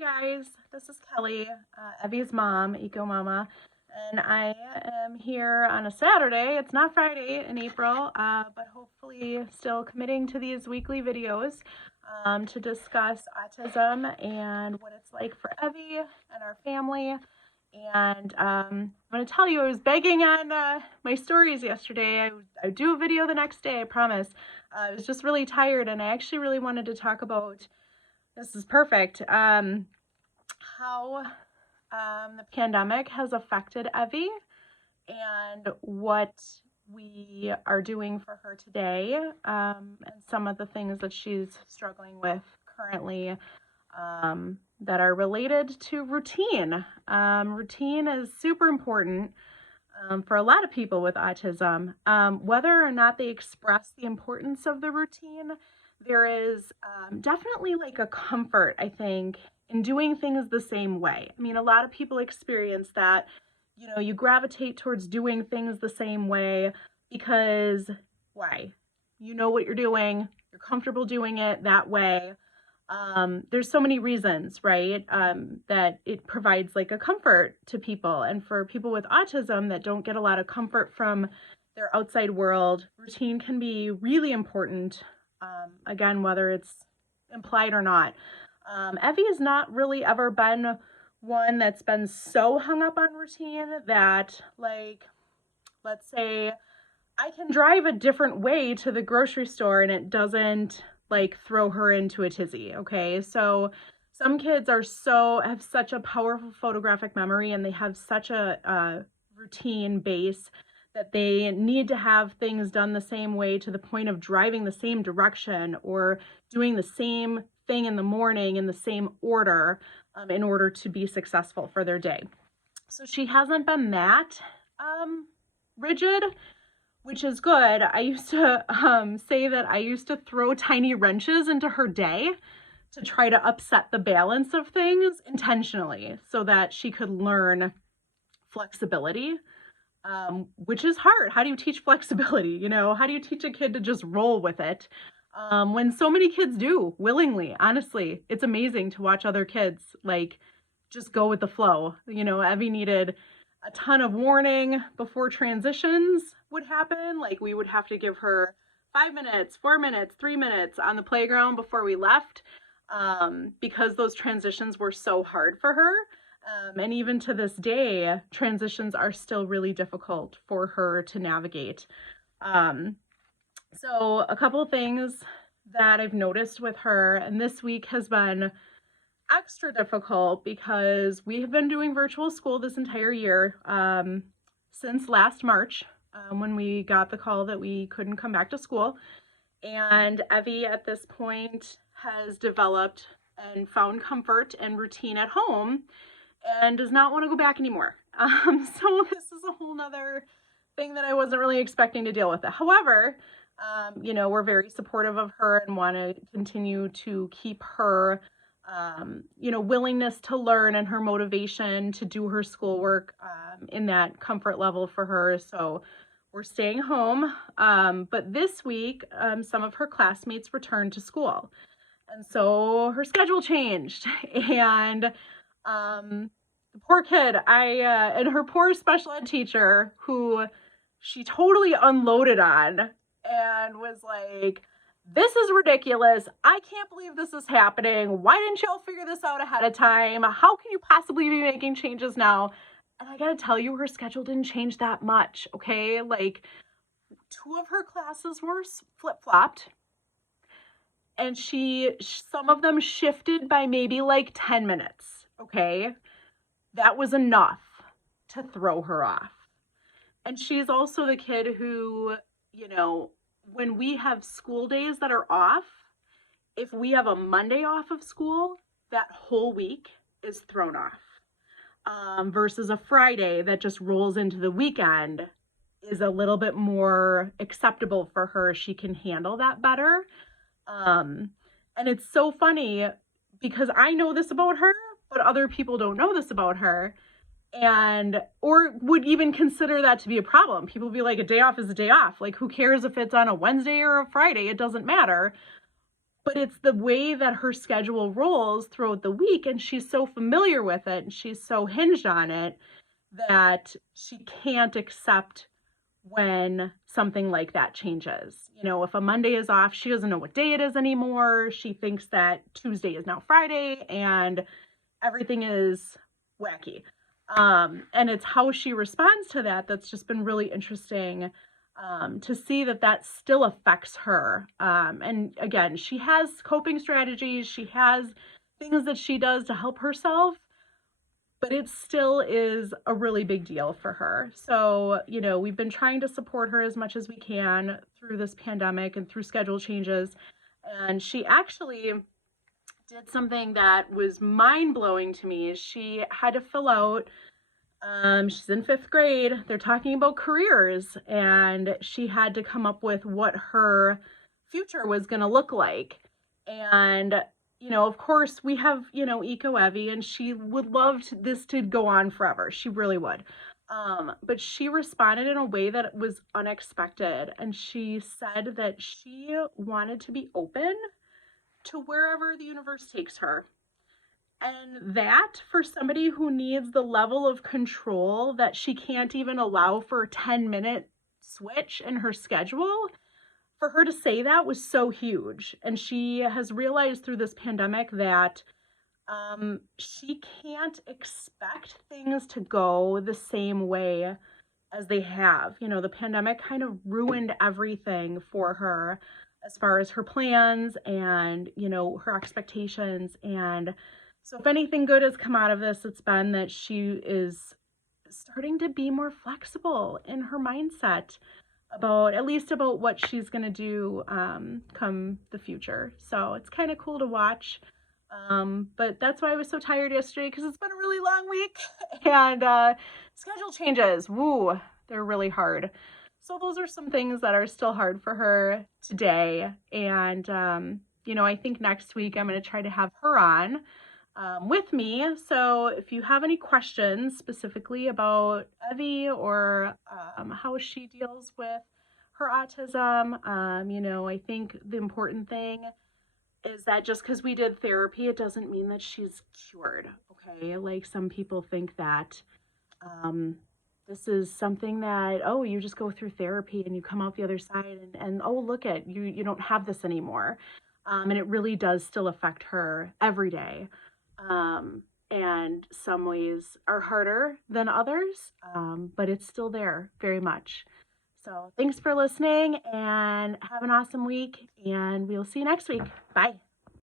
Guys, this is Kelly, Evie's mom, EcoMama, and I am here on a Saturday. It's not Friday in April, but hopefully still committing to these weekly videos to discuss autism and what it's like for Evie and our family. And I'm going to tell you, I was begging on my stories yesterday. I do a video the next day, I promise. I was just really tired, and I actually really wanted to talk about, this is perfect, how the pandemic has affected Evie and what we are doing for her today, and some of the things that she's struggling with currently that are related to routine. Routine is super important for a lot of people with autism. Whether or not they express the importance of the routine, there is definitely like a comfort, I think, in doing things the same way. I mean, a lot of people experience that, you gravitate towards doing things the same way because why? You know what you're doing, you're comfortable doing it that way. There's so many reasons, right, that it provides like a comfort to people. And for people with autism that don't get a lot of comfort from their outside world, routine can be really important, again, whether it's implied or not. Evie has not really ever been one that's been so hung up on routine that, like, let's say I can drive a different way to the grocery store and it doesn't like throw her into a tizzy. Okay. So some kids have such a powerful photographic memory, and they have such a routine base that they need to have things done the same way, to the point of driving the same direction or doing the same thing in the morning in the same order in order to be successful for their day. So she hasn't been that rigid, which is good. I used to say that I used to throw tiny wrenches into her day to try to upset the balance of things intentionally so that she could learn flexibility, which is hard. How do you teach flexibility? How do you teach a kid to just roll with it? When so many kids do willingly. Honestly, it's amazing to watch other kids like just go with the flow. Evie needed a ton of warning before transitions would happen. Like, we would have to give her 5 minutes, 4 minutes, 3 minutes on the playground before we left, because those transitions were so hard for her. And even to this day, transitions are still really difficult for her to navigate. So a couple of things that I've noticed with her, and this week has been extra difficult because we have been doing virtual school this entire year, since last March, when we got the call that we couldn't come back to school. And Evie at this point has developed and found comfort and routine at home and does not want to go back anymore. So this is a whole nother thing that I wasn't really expecting to deal with. However, we're very supportive of her and want to continue to keep her willingness to learn and her motivation to do her schoolwork in that comfort level for her. So we're staying home. But this week, some of her classmates returned to school. And so her schedule changed. And the poor kid, and her poor special ed teacher, who she totally unloaded on and was like, "This is ridiculous. I can't believe this is happening. Why didn't y'all figure this out ahead of time? How can you possibly be making changes now?" And I gotta tell you, her schedule didn't change that much, okay? Like, 2 of her classes were flip-flopped, and some of them shifted by maybe like 10 minutes, okay? That was enough to throw her off. And she's also the kid who, when we have school days that are off, if we have a Monday off of school, that whole week is thrown off. Versus a Friday that just rolls into the weekend is a little bit more acceptable for her. She can handle that better. And it's so funny because I know this about her, but other people don't know this about her, or would even consider that to be a problem. People be like, a day off is a day off. Like, who cares if it's on a Wednesday or a Friday? It doesn't matter. but it's the way that her schedule rolls throughout the week, and she's so familiar with it and she's so hinged on it that she can't accept when something like that changes. You know, if a Monday is off, she doesn't know what day it is anymore. She thinks that Tuesday is now Friday and everything is wacky. And it's how she responds to that that's just been really interesting, to see that that still affects her. And again, she has coping strategies, she has things that she does to help herself, but it still is a really big deal for her. So, you know, we've been trying to support her as much as we can through this pandemic and through schedule changes. And she actually did something that was mind-blowing to me. She had to fill out, she's in 5th grade, they're talking about careers, and she had to come up with what her future was going to look like. And you know, of course, we have, you know, Evie, and she would love this to go on forever. She really would. But she responded in a way that was unexpected. And she said that she wanted to be open to wherever the universe takes her. And that, for somebody who needs the level of control that she can't even allow for a 10-minute switch in her schedule, for her to say that was so huge. And she has realized through this pandemic that she can't expect things to go the same way as they have. You know, the pandemic kind of ruined everything for her as far as her plans and, you know, her expectations. And so if anything good has come out of this, it's been that she is starting to be more flexible in her mindset about, at least about what she's going to do come the future. So it's kind of cool to watch. But that's why I was so tired yesterday, because it's been a really long week and schedule changes, woo, they're really hard. So those are some things that are still hard for her today. And, you know, I think next week I'm going to try to have her on with me. So if you have any questions specifically about Evie or how she deals with her autism, you know, I think the important thing is that just because we did therapy, it doesn't mean that she's cured, okay? Like some people think that this is something that, oh, you just go through therapy and you come out the other side and oh, look at you, you don't have this anymore. And it really does still affect her every day. And some ways are harder than others, but it's still there very much. So thanks for listening and have an awesome week, and we'll see you next week. Bye.